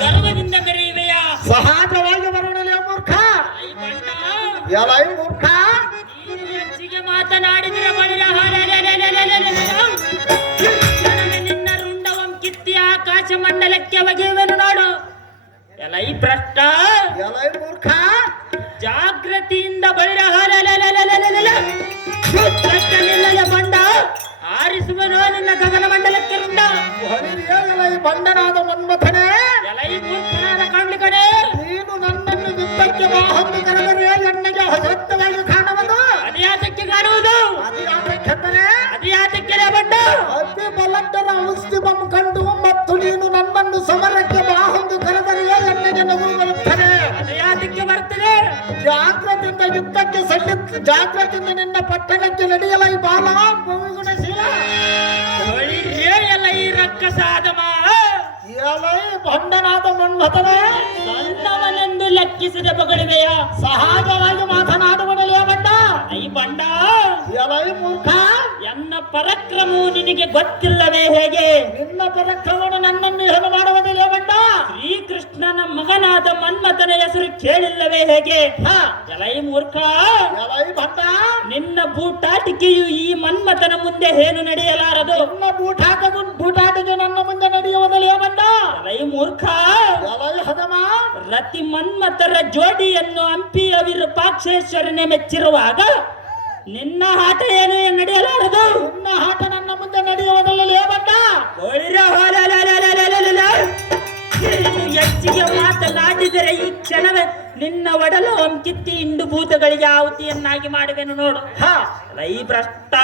ಗರ್ವದಿಂದ ಮೆರೆಯುವೆಯ ಸಹಜವಾಗಿ ಬರೋಣಲೇ ಮೂರ್ಖ. ಎಲ್ಲ ಮೂರ್ಖ ನೀನು ಹೆಚ್ಚಿಗೆ ಮಾತನಾಡಿದರೆ ಬಳಿರ ನಿನ್ನ ರುಂಡವಂ ಕಿತ್ತಿ ಆಕಾಶ ಮಂಡಲಕ್ಕೆ ಒಗೆಯುವೆನು ನೋಡು. ಎಲೈ ಭ್ರಷ್ಟ, ಎಲೈ ಮೂರ್ಖ, ಜಾಗೃತಿಯಿಂದ ಬಳಿರ ಬಂಡ ಆರಿಸುವನು ನಿನ್ನ ಗಗನ ಮಂಡಲಕ್ಕೆ ರುಂಡ. ಎಲೈ ಬಂಡನಾದ ಮನ್ಮಥನೇ, ಎಲೈ ಮೂರ್ಖನಾದ ಕಾಣ್ಲಿಕನೇ, ನೀನು ನನ್ನನ್ನು ಯುದ್ಧಕ್ಕೆ ಬಾ ಹೊತ್ತು ಕರೆದರೆ ಎಣ್ಣೆಗೆ ಸತ್ಯವಾಗಿ ಕಾಣುವುದು. ಅದ್ಯಾತಕ್ಕೆ ಕಾಣುವುದು? ಅದ್ಯಾತಕ್ಕೆಂದರೆ ಅದ್ಯಾತಕ್ಕೆ ಬಂಡ ಅತಿ ಬಲಡ್ಡರ ಔಷಧಿವನ್ನು ಕಂಡು ಮತ್ತು ನೀನು ನನ್ನನ್ನು ಸಮರಕ್ಕೆ ಬಾ ಹೊಂದು ಕರೆದರೆ ಎಣ್ಣೆಗೆ ನಗು ಬರುತ್ತದೆ. ಅದ್ಯಾತಕ್ಕೆ ಬರ್ತದೆ? ಜಾಗ್ರತೆಯಿಂದ ಯುದ್ಧಕ್ಕೆ ಜಾಗ್ರತೆಯಿಂದ ನಿನ್ನ ಪಟ್ಟಣಕ್ಕೆ ನಡೆಯಲೈ ಬಾಲ ಬಹುಗುಣಶೀಲ. ಎಲೈ ರಕ್ಕಸಾದಮ, ಎಲೈ ಭಂಡನಾದ ಮನ್ಮಥನೇ, ಸಣ್ಣವನೆಂದು ಲೆಕ್ಕಿಸದೆ ಬಗಳಿವೆಯ ಸಹಜವಾಗಿ ಮಾತನಾಡುವಡಲೇ ಬಂಡ. ಈ ಬಂಡ, ಎಲೈ ಮೂರ್ಖ, ಎನ್ನ ಪರಾಕ್ರಮವು ನಿನಗೆ ಗೊತ್ತಿಲ್ಲವೇ ಹೇಗೆ? ನಿನ್ನ ಪರಾಕ್ರಮವನ್ನು ನನ್ನನ್ನು ಏನು ಮಾಡುವುದಿಲ್ಲ ಬಂಡ. ಶ್ರೀಕೃಷ್ಣನ ಮಗನಾದ ಮನ್ಮಥನ ಹೆಸರು ಕೇಳಿಲ್ಲವೇ ಹೇಗೆ? ಎಲೈ ಮೂರ್ಖ, ಎಲೈ ಬಂಡ, ನಿನ್ನ ಬೂಟಾಟಿಕೆಯು ಈ ಮನ್ಮಥನ ಮುಂದೆ ಏನು ನಡೆಯಲಾರದು. ನಿನ್ನ ಬೂಟಾಟಿಕೆ ನನ್ನ ಮುಂದೆ ನಡೆಯುವುದಿಲ್ಲ ಬಂಡ. ಎಲೈ ಮೂರ್ಖ, ಎಲೈ ಹದಮ, ರತಿ ಮನ್ಮಥರ ಜೋಡಿಯನ್ನು ಹಂಪಿಯ ವಿರೂಪಾಕ್ಷೇಶ್ವರನೇ ಮೆಚ್ಚಿರುವಾಗ ನಿನ್ನ ಆಟ ಏನು ನಡೆಯಲಾರದು. ನಿನ್ನ ಆಟ ನನ್ನ ಮುಂದೆ ನಡೆಯುವುದಿಲ್ಲ ಬಂಡ. ಹೆಚ್ಚಿಗೆ ಮಾತನಾಡಿದರೆ ಈ ಕ್ಷಣವೇ ನಿನ್ನ ಒಡಲು ಕಿತ್ತಿ ಇಂಡು ಭೂತಗಳಿಗೆ ಆಹುತಿಯನ್ನಾಗಿ ಮಾಡುವೆನು ನೋಡು. ಲೈ ಭ್ರಷ್ಟ,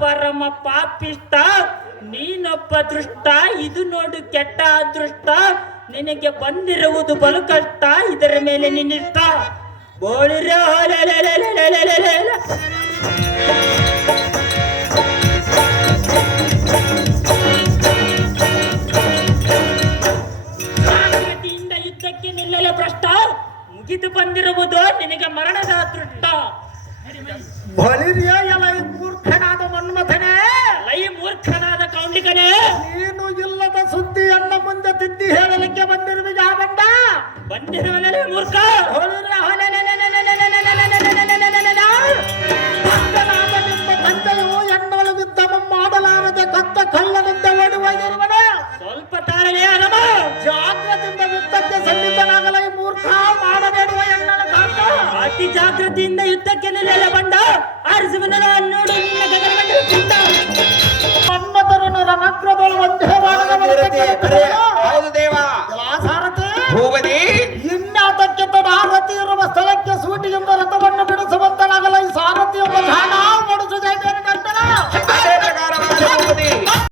ಪರಮ ಪಾಪಿಷ್ಟ, ನೀನೊಬ್ಬ ದೃಷ್ಟ. ಇದು ನೋಡು ಕೆಟ್ಟ ಅದೃಷ್ಟ. ನಿನಗೆ ಬಂದಿರುವುದು ಬಲು ಕಷ್ಟ, ಇದರ ಮೇಲೆ ನಿನ್ನಿಷ್ಟ. ಬೋಳಿರ ಜಾಗೃತಿಯಿಂದ ಯುದ್ಧಕ್ಕೆ ನಿಲ್ಲಲು ಭ್ರಷ್ಟ. ಮುಗಿದು ಬಂದಿರುವುದು ನಿನಗೆ ಮರಣದ ಅದೃಷ್ಟ. ಬಲಿರಿಯ ಎಲೈ ಮೂರ್ಖನಾದ ಮನ್ಮಥನೇ, ಲೈ ಮೂರ್ಖನಾದ ಕೌಂಡಿಕನೇ, ನೀನು ಇಲ್ಲದ ಸುದ್ದಿಯನ್ನ ಮುಂದೆ ತಿದ್ದಿ ಹೇಳಲಿಕ್ಕೆ ಬಂದಿರುವಿಗ ಬಂಡ. ಬಂದಿರುವಲೇ ಮೂರ್ಖ. ಭಕ್ತನಾದ ನಿಮ್ಮ ತಂದೆಯು ಎನ್ನಲು ಯುದ್ಧ ಮಾಡಲಾರದೆ ಕತ್ತ ಕಳ್ಳನಿಂದ ಓಡುವಾಗಿರುವನ. ಸ್ವಲ್ಪ ತಾಳಲೇ ಅನಮ. ಜಾಗ್ರತೆಯಿಂದ ಯುದ್ಧಕ್ಕೆ ಸನ್ನಿಧನಾಗಲೈ ಮೂರ್ಖ, ಮಾಡಬೇಡುವ ಎನ್ನಲ ಕಾಂತ. ಅತಿ ಜಾಗೃತಿಯಿಂದ ಯುದ್ಧಕ್ಕೆ ನಿಲ್ಲಲ ಬಂಡ ಆರಿಸುವನ ನೋಡು ನಿನ್ನ ಗಗನ ಮಂಡಲಕ್ಕಿಂತ. ಮನ್ಮಥರನ್ನು ರಣಕ್ರಮಗಳು ಒಂದೇ ಹೌದು ದೇವ. ಸಾರಥಿ ಭೂಪತಿ, ಇನ್ನಾತಕ್ಕೆ ತಡ ರತಿ ಇರುವ ಸ್ಥಳಕ್ಕೆ ಸೂಟಿಯಿಂದ ರಥವನ್ನು